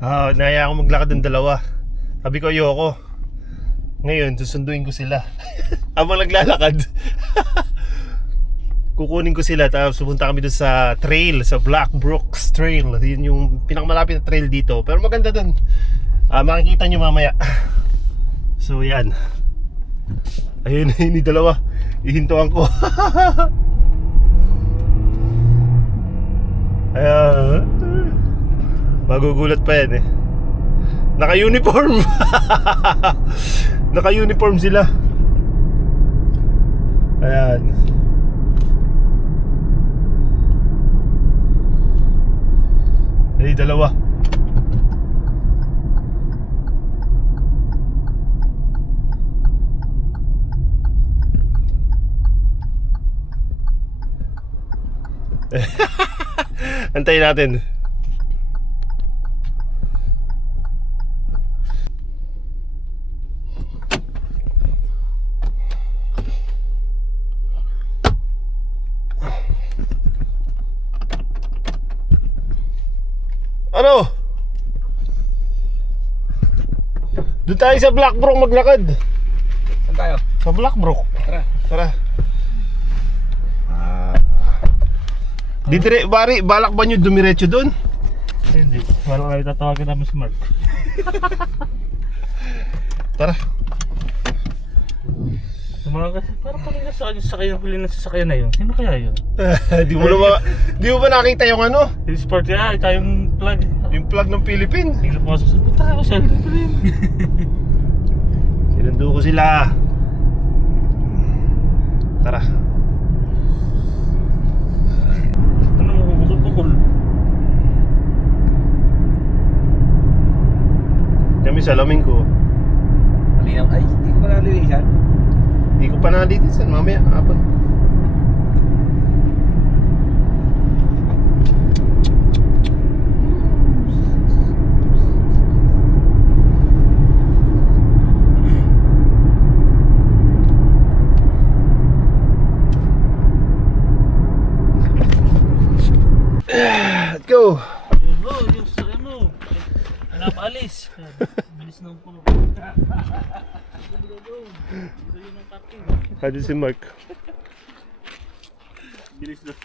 Naya ako maglakad ng dalawa. Sabi ko ayoko. Ngayon, susunduin ko sila. Habang naglalakad. Kukunin ko sila, tapos pupunta kami doon sa trail, sa Black Brooks Trail. Yun yung pinakamalapit na trail dito. Pero maganda doon. Makikita nyo mamaya. So yan. Ayun, ini dalawa. Ihintuan ko. Ayan. Magugulat pa yan eh. Naka-uniform. Naka-uniform sila. Ayan. Ay, dalawa. Antayin natin. Ano? Doon tayo sa Black Brook maglakad. Saan tayo? Sa Black Brook. Tara. Tara. Bari, balak ba nyo dumiretso doon? Hindi. Wala kayo tatawagin namin si Mark. Tara. Parang kanina sa sasakyan, huli na sasakyan na yun. Sino kaya yun? Di mo ba nakita yung ano? Yung sport kaya, ito yung plug. Yung plug ng Philippine. Tingnan po sa punta ka, Sheldon pa rin. Sinundo ko sila. Tara. Ano mo, bukol-bukol. Kami sa laming ko. Malinaw. Ay, hindi ko pa nalilisan. Hindi ko pa nalitisan. Mamaya, hapon. Let's go. Yung sasakyan mo. Napaalis. Bilis na po. Hadi si Mark. Bilis na.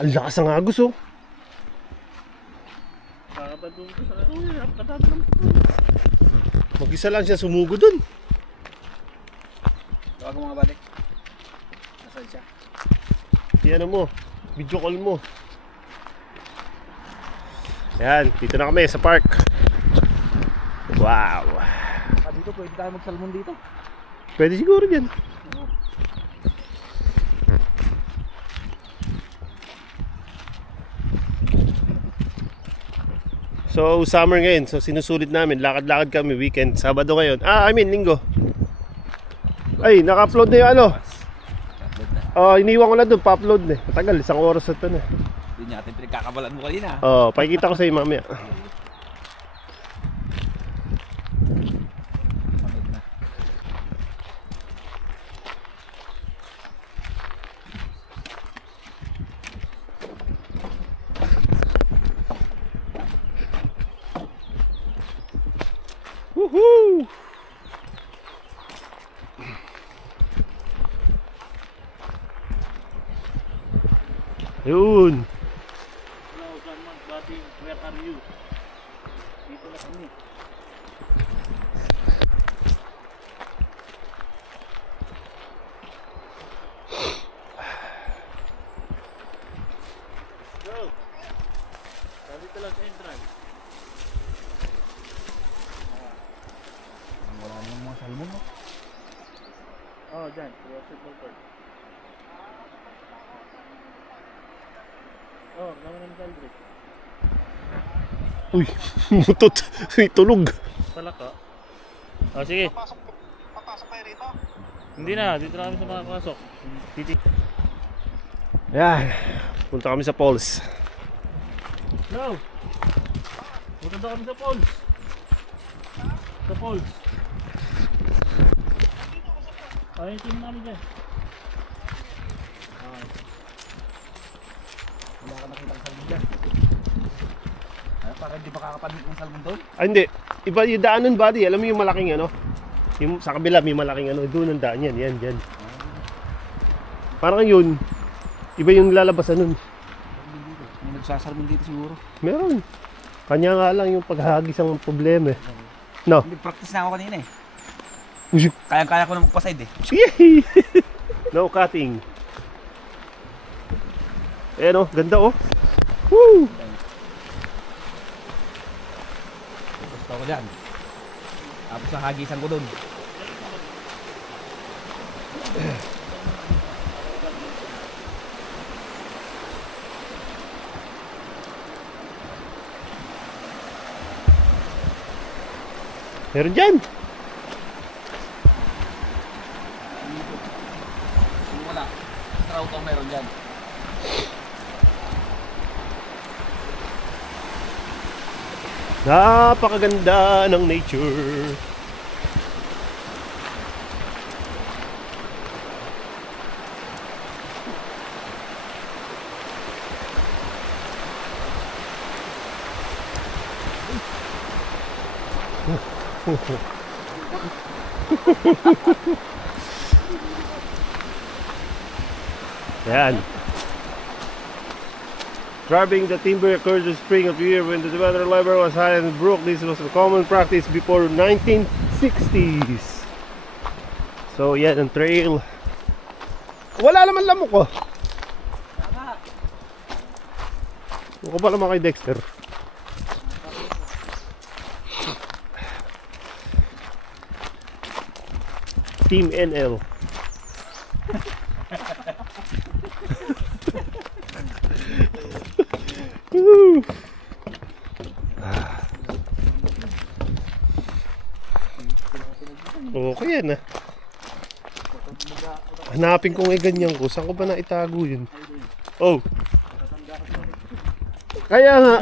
Ang lakas ng agos oh. Kakatadong ko sa katadong. Mag-isa lang siya sumugo dun. Tawag ko mga balik. Nasaan siya? Di ano mo, video call mo. Ayan, dito na kami sa park. Wow. Dito, pwede tayo magsalmon dito. Pwede siguro dyan. So, summer ngayon. So, sinusulit namin. Lakad-lakad kami. Weekend. Sabado ngayon. Linggo. Ay, naka-upload na yung ano. Iniwan ko na doon. Pa-upload na. Matagal. 1 oras na ito na. Hindi natin pinagkakabalan mo kanina. Pakikita ko sa iyo mamaya. Woohoo! Yun. Hello, Salman. Bating, where are you? Dito na kami. Go! Dito lang sa entrance. Wala namang mga salmon mo. Dyan. Basketball court. Naman ng Caldrick. Uy, mutot. Tulog. Talaka. Sige. Papasok tayo rito? Hindi na. Dito na kami sa mga pasok. Ayan. Punta kami sa Falls. No! Punta daw kami sa falls. Sa falls. Ay, team namin dyan. Wala ka nakitang salmon dyan. Para hindi makakapanik ng salmon doon. Ah, hindi. Iba yung daanan, buddy. Alam mo yung malaking ano? Yung sa kabila, may malaking ano. Doon ang daan yan. Yan, yan. Parang yun. Iba yung lalabasan nun. May nagsasalmon dito siguro. Meron. Kanya nga lang yung paghagis ang problema eh. No. Hindi, practice na ako kanina eh. Usik. Kaya ko na magpaside eh. Yehey! No cutting. Ayan oh, ganda oh. Woo! Gusto ko dyan. Tapos hagisan ko doon. Meron dyan. Kung wala, trout ang meron dyan. Napakaganda ng nature. Yan. Grabbing the timber occurred in the spring of the year when the weather level was high and brook. This was a common practice before 1960s. So yan ang trail. Wala naman lamok ko. Huwag ko pala kay Dexter. Team NL. Okay yan ah. Hanapin ko nga ganyan ko. Saan ko ba naitago yun? Oh. Kaya nga.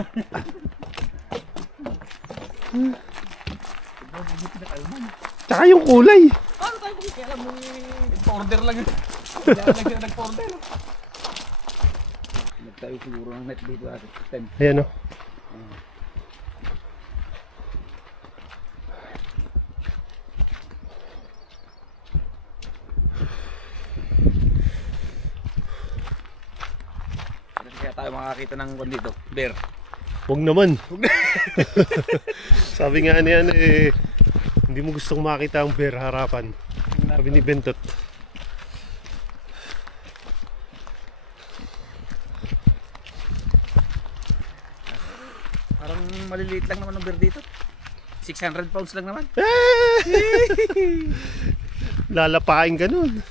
Tsaka yung kulay. Paano tayo kung kailan mo nag-order lang yun? Kaya lang sila nag-order. Nagtayo siguro ng net dito natin. 10. Ayan o. Kaya tayo makakita ng kwan dito. Bear. Huwag naman. Sabi nga niyan eh, hindi mo gustong makita ang bear harapan. Sabi ni Bentot. Parang maliliit lang naman ang bear dito. 600 pounds lang naman. Lalapain ka nun.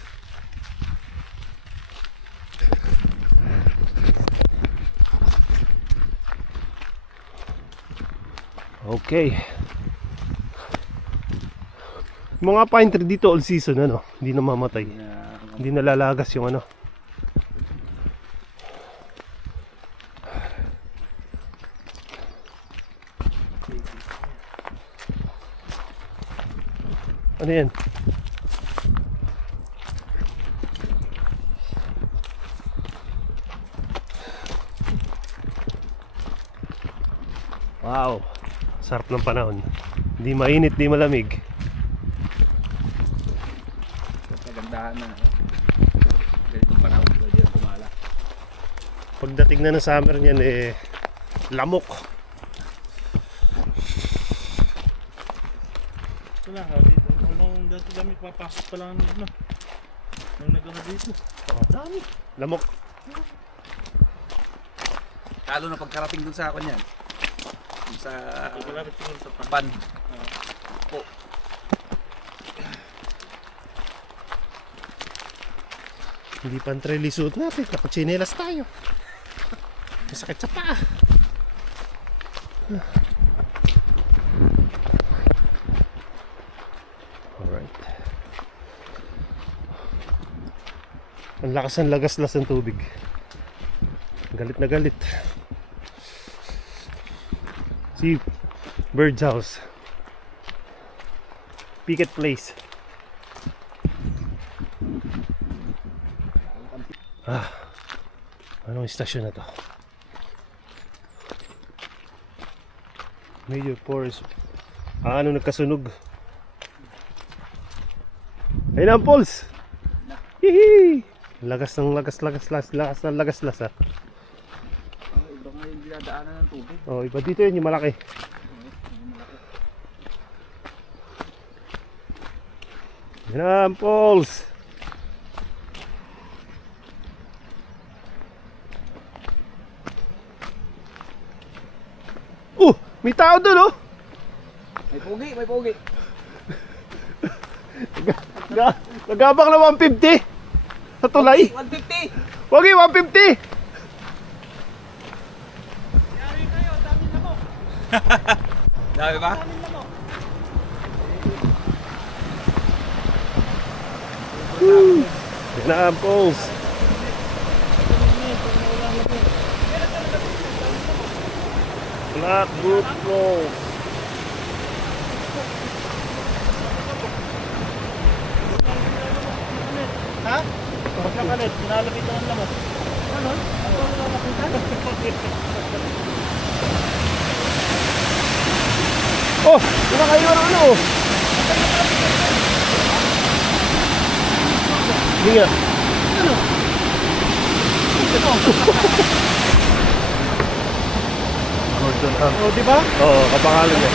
Okay. Mga pine tree dito all season ano, hindi na mamatay. Hindi nalalagas yung ano. Ano yan? Wow. Sarap ng panahon. Hindi mainit, di malamig. Kagandahan na. Ganitong panahon ko dyan tumala. Pagdating na ng summer niyan eh lamok. Wala ka dito. Walang dati kami papasok pa lang na. Nung nag-ano dito. Dami. Lamok. Lalo na pagkarating dun sa akin yan. Dun sa Malapit siguro sa pan. pan. Po. Hindi pa ang trail suit natin. Nakachinelas tayo. Masakit sa paa. Alright. Ang lakas ng lagaslas ng tubig. Galit na galit. See, Bird's House. Picket Place. Ah, anong istasyon na to? Major force. Ano nagkasunog? Ayun ang pulse. Hihi. Lagas ng lagas ah. Iba nga yung dinadaanan ng tubig. Oh, iba dito yun yung malaki. Ayun ang pulse. May tao doon, oh. May pogi. Nagabak na 150 sa tulay. 150! Wag 150. Dami ba? Yan na ang pulse. Black Brook Falls. Ha? Huwag na kalit, sinalapit ang lamas. Ano? Ano ang lalapitan? Oh, kinakaiwan ang ano, oh. Hindi nga. Gordon Hunt. O, di ba? Oo, kapangalan niya.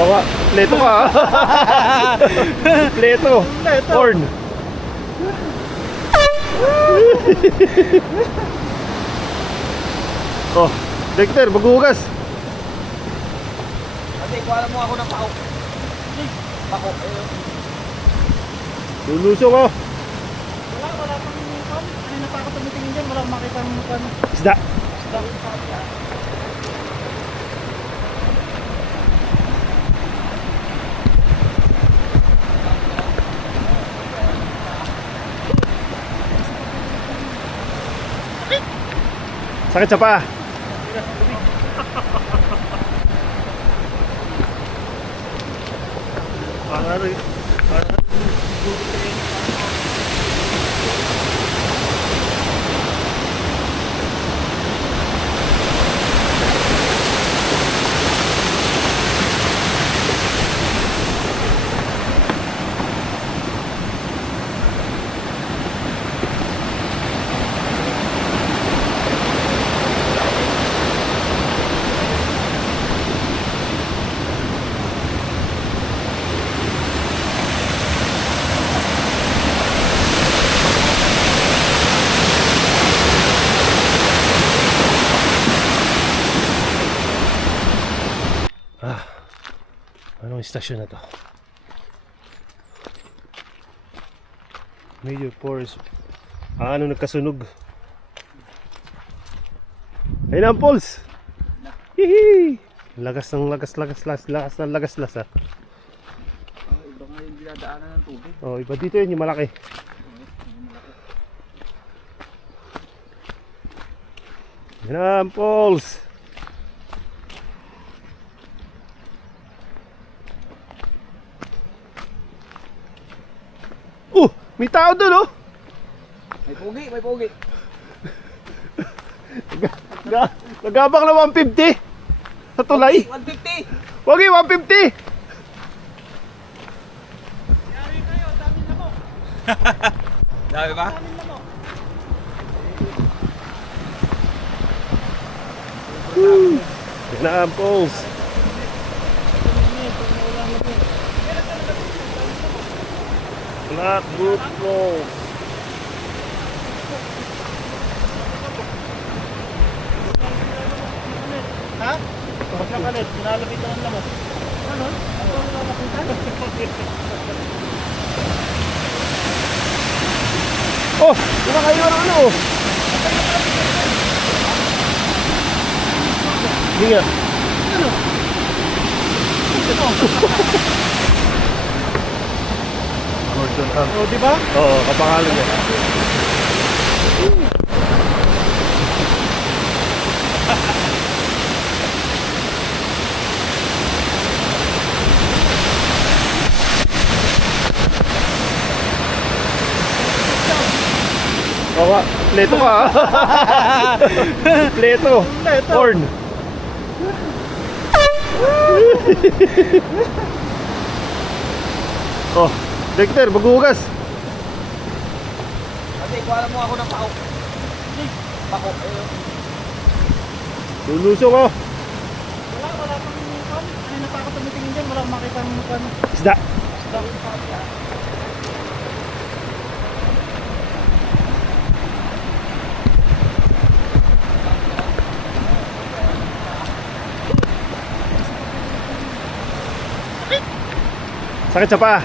Oo nga, leto ka ah. Leto. Horn. Oh, Dexter, maghuhugas. Kasi kuha mo ako ng pao. Pako. Lulusong oh. Wala pang mukha. Kanina pa ako tumitingin dyan, wala makita ng mukha. Isda. Sakit sa paa. Anong istasyon na to? Major force. Ano nagkasunog? Ayun ang pulse. Hihi. Lagas ng lagas ah. Iba nga yung dinadaanan ng tubig. Oh, iba dito yun yung malaki. Ayun ang pulse. May tao doon, oh. May pogi. Nagabak na 150 sa tulay. 150! Wag 150. Dami ba? Yan na ang pulse. Black Brook Falls. Ha? Huwag na kalit, sinalapit ang lamas. Ano? Ano ang lalapitan? Oh, kinakaiwan ang ano, oh. Hindi nga. Gordon Hunt. O, di ba? Oo, kapangalan niya. nga. Leto ka ah. Leto. Corn. Oh, Dexter, maghuhugas. Ate, kuha mo ako ng pao. Pao. Lulusong oh. Wala pang mukan. Ano na pa ako tumitingin dyan? Wala akong makita ng mukan. Isda. Sakit sa paa.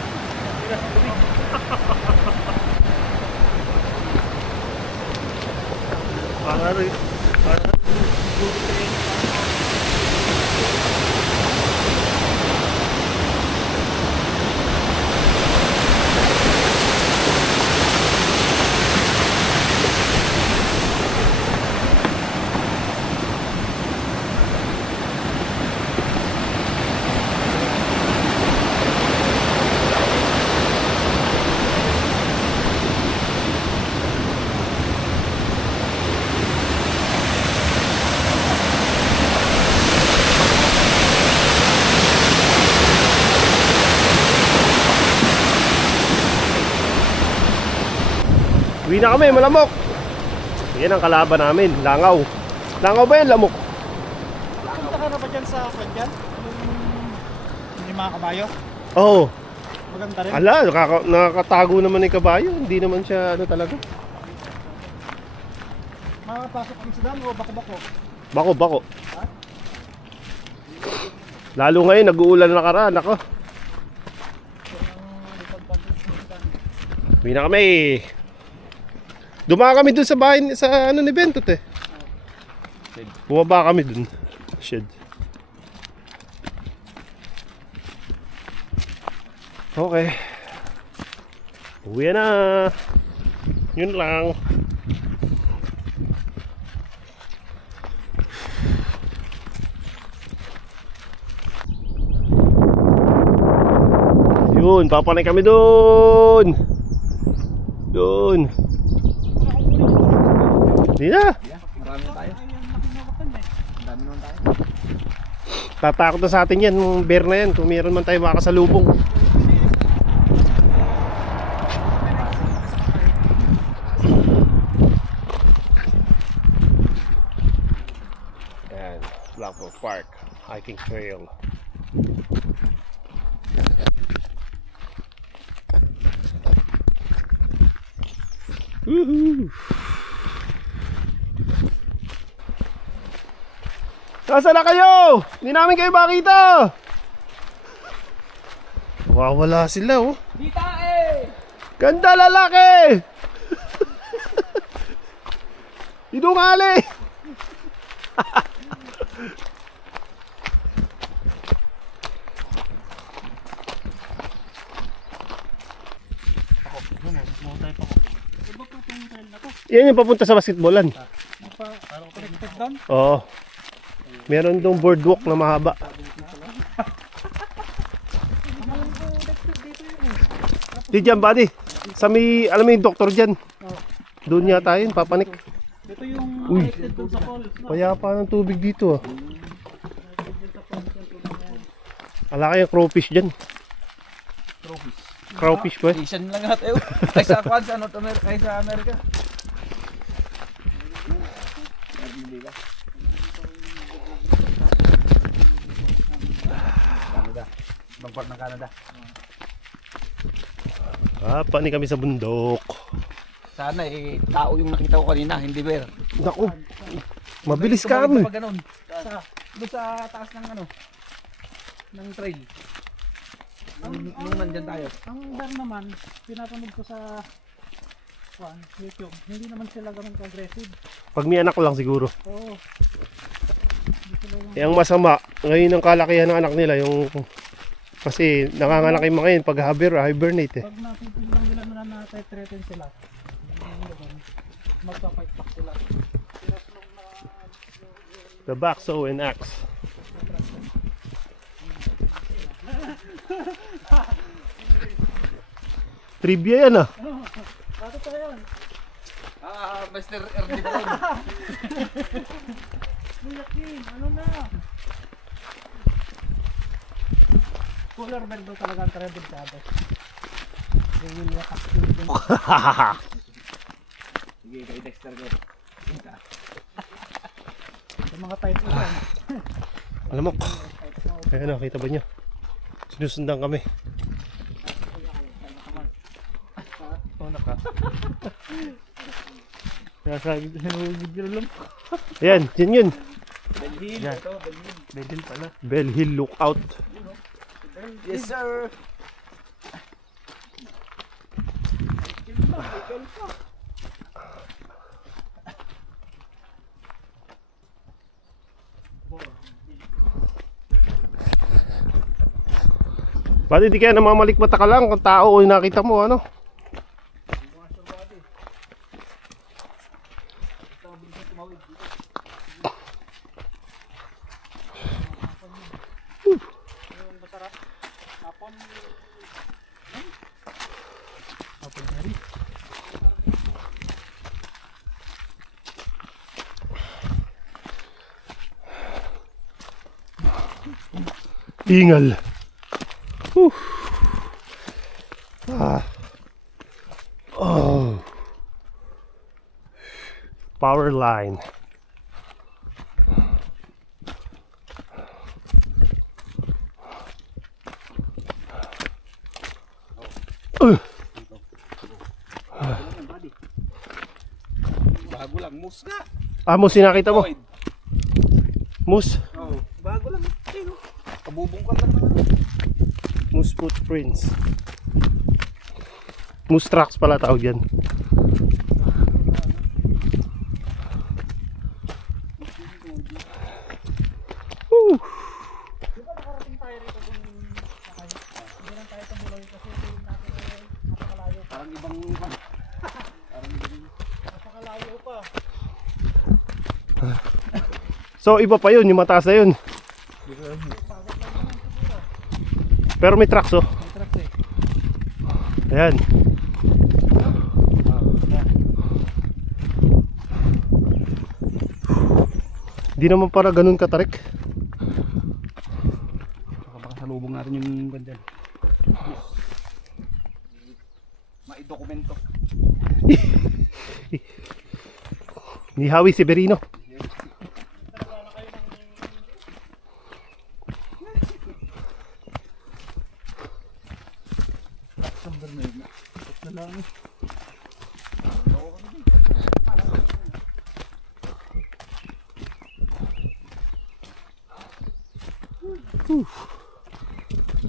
Uwi na kami, malamok. Yan ang kalaban namin, langaw. Langaw ba yan, lamok? Punta ka na ba dyan sa Kwanjan? Yung mga kabayo? Oo. Oh, Maganda rin. ala, nakakatago naman yung kabayo. Hindi naman siya ano talaga. Makapasok kami sa dam o bako-bako? Bako. Lalo ngayon, nag-uulan na nakaraan. Ako. Uwi na kami. Dumaan kami dun sa bahay, sa ano ni Bentot eh. Bumaba kami dun. Shed. Okay. Uwi na. Yun lang. Yun, papanay kami dun. Doon. Hindi na. Marami na tayo. Ang dami naman tayo. Tatakot na sa atin yan, yung bear na yan. Kung meron man tayo makakasalubong. Ayan, Blackbrook Park hiking trail. Woohoo! Nasaan na kayo? Hindi namin kayo makita. Wawala sila oh. Dita eh! Ganda lalaki! Idungali! Yan yung papunta sa basketballan. Connected down? Oo. Meron dong boardwalk na mahaba. Di dyan, buddy. Sa may, alam mo yung doktor dyan. Doon yata yun, papanik. Ito yung Uy. connected doon sa falls. Payapa ng tubig dito ah. Ala kayang crawfish dyan. Trophies. Crawfish ba? Asian lang natin. Ay sa Kwan, sa North America. Ay sa America. Canada. Ibang part ng Canada. Papanik kami sa bundok. Sana eh, tao yung nakita ko kanina, hindi bear. Naku, mabilis kami. Pag ganun. Doon sa taas ng ano, ng trail. Nung nandyan tayo. Ang bar naman, pinapanood ko sa YouTube. Hindi naman sila ganun aggressive. Pag may anak lang siguro. Oo. Eh, ang masama, ngayon ang kalakihan ng anak nila, yung kasi nanganganak yung mga yun pag hibernate eh. Pag napipilang nila na na-threaten sila, magpafight back sila. The Bakso and Axe. Trivia yan ah. Bakit tayo yun? Blockbuster early pa rin. Yakin, ano na? Cooler bag daw talaga ang karabintado. They will capture them. Sige, kay Dexter ko. Sa mga type ko yan. Alamok. Ayan o, kita ba nyo? Sinusundan kami. Una ka. Sasabi ko sa video lang. Ayan, dyan yun. Bell Hill, Yan. ito, Bell Hill. Bedel pala. Bell Hill Lookout. Yes, sir. Ba't hindi kaya namamalikmata ka lang kung tao o nakita mo ano? Ingal. Whew. Ah. Oh. Power line. Bago lang, moose nga. Ah, moose yung nakita mo? Lloyd. Moose. Oh, bago lang. Ayun, oh. Kabubungkal lang naman. Moose footprints. Moose tracks pala tawag yan. Woo. Parang ibang Napakalayo pa. So iba pa yun, yung mataas na yun. Pero may tracks oh. Ayan. Di naman para ganun katarik. baka salubong natin yung bandyan. Maidokumento. Ni Hawi Severino.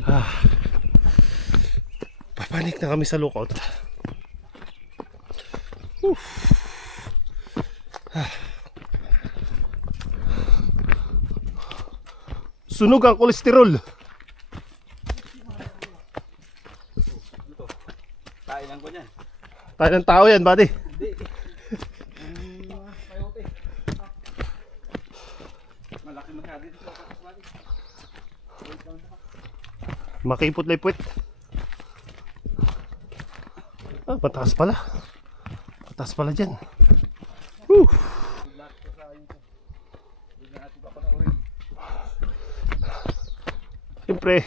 Ah. Papanik na kami sa lookout. Sunog ang kolesterol. Kain lang ko niyan. Tayo ng tao yan, buddy. Hindi. Coyote. Malaki masyado dito sa kaswali. Makipot-lipwit. Ah, mataas pala. Mataas pala dyan. Woo. Siyempre.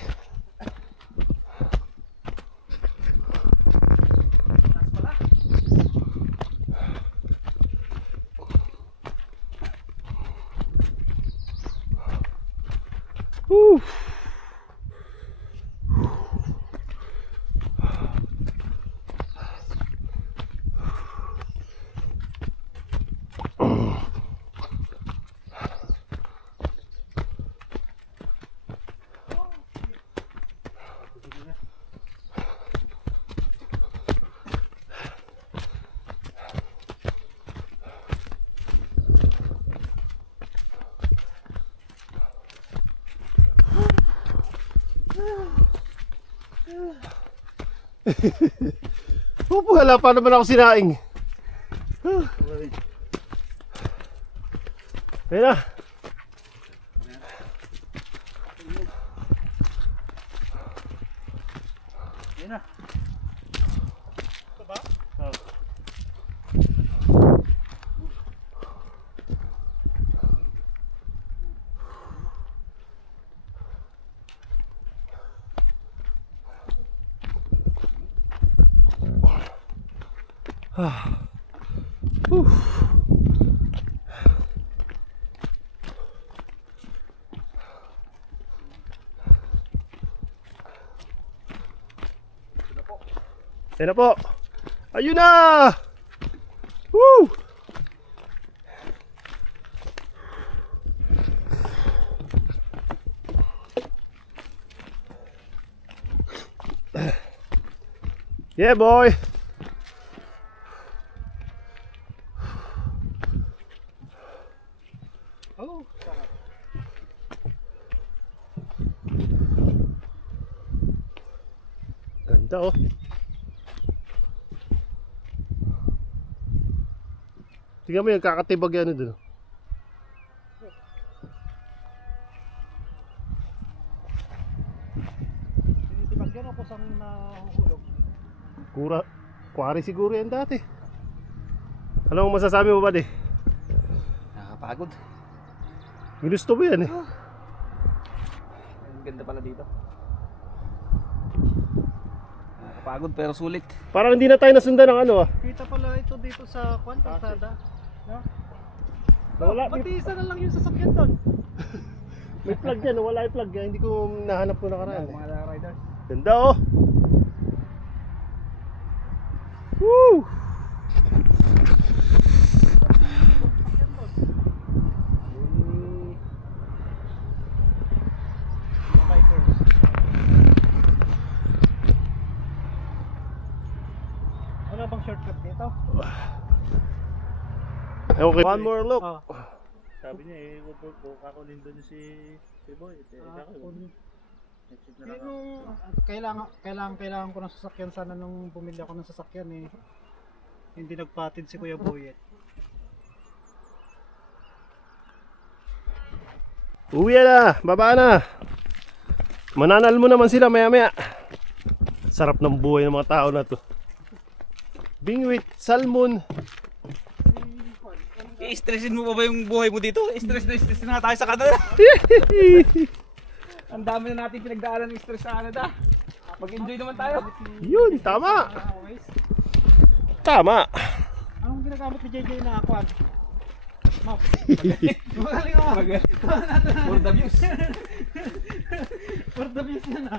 Woo. Wala pa naman ako sinaing. Ayun na. Yan na. Ito ba? Yan na po. Ayun na! Woo! Yeah, boy. Oh, sarap. Ganda oh. Tingnan mo yung kakatibag yan dun. Tinitibagyan ako sa nahuhulog. Kuwari siguro yan dati. Ano ang masasabi mo ba di? Nakakapagod. Ginusto mo yan eh. Ang ganda pala dito. Nakakapagod pero sulit. Parang hindi na tayo nasundan ng ano ah. Kita pala ito dito sa Kalsada. No? Nawala, Pati isa na lang yung sasakyan doon. may plug yan, wala yung plug yan. Hindi ko nahanap ko nakaraan eh. Mga riders. Ganda oh. Woo! Wala bang shortcut dito? Okay, one more look. Ah. Sabi niya eh, kukunin doon si Boy. Kailangan ko ng sasakyan sana nung bumili ako ng sasakyan eh. Hindi nagpatid si Kuya Boy eh. Uwi na, baba na. Mananal mo naman sila maya maya. Sarap ng buhay ng mga tao na to. Bingwit, salmon. I-stressin mo pa ba yung buhay mo dito? Stress na tayo sa Canada. Ang dami na natin pinagdaanan ng stress sa Canada. Mag-enjoy naman tayo. Yun, tama. Tama. Anong ginagamit ni JJ na aquan? Map. Magaling ako. For the views. For the views na na.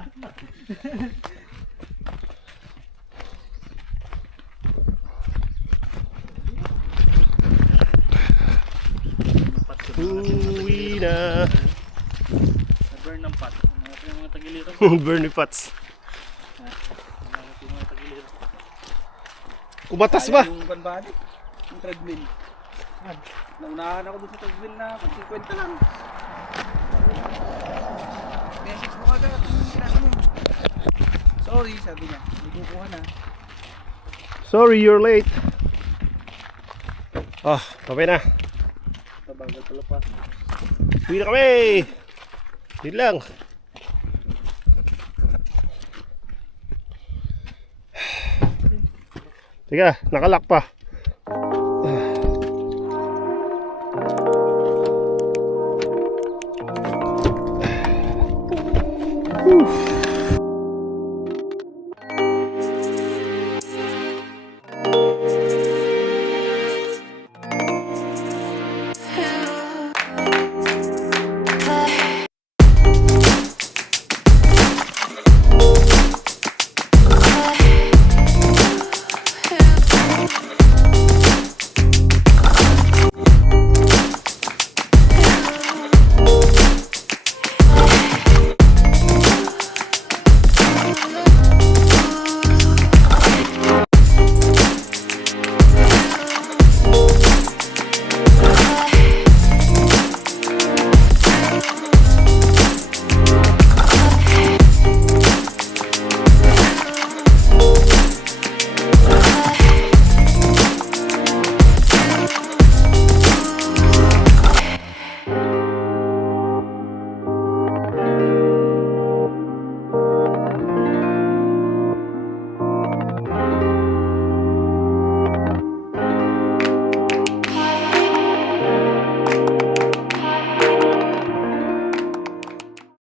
Uwi na. Burn ng pot. Mga tagiliran. Bernie Pats. Mga tagiliran. Kumatas ba? Yung banbani. Yung treadmill. Naunahan ako dun sa treadmill na 50 lang. Message mo agad at sorry, sabi niya. Hindi kukuha na. Sorry, you're late. Ah, okay na. Tabagal pala pa. Uwi na kami. Yun lang. Teka, nakalak pa. Whew.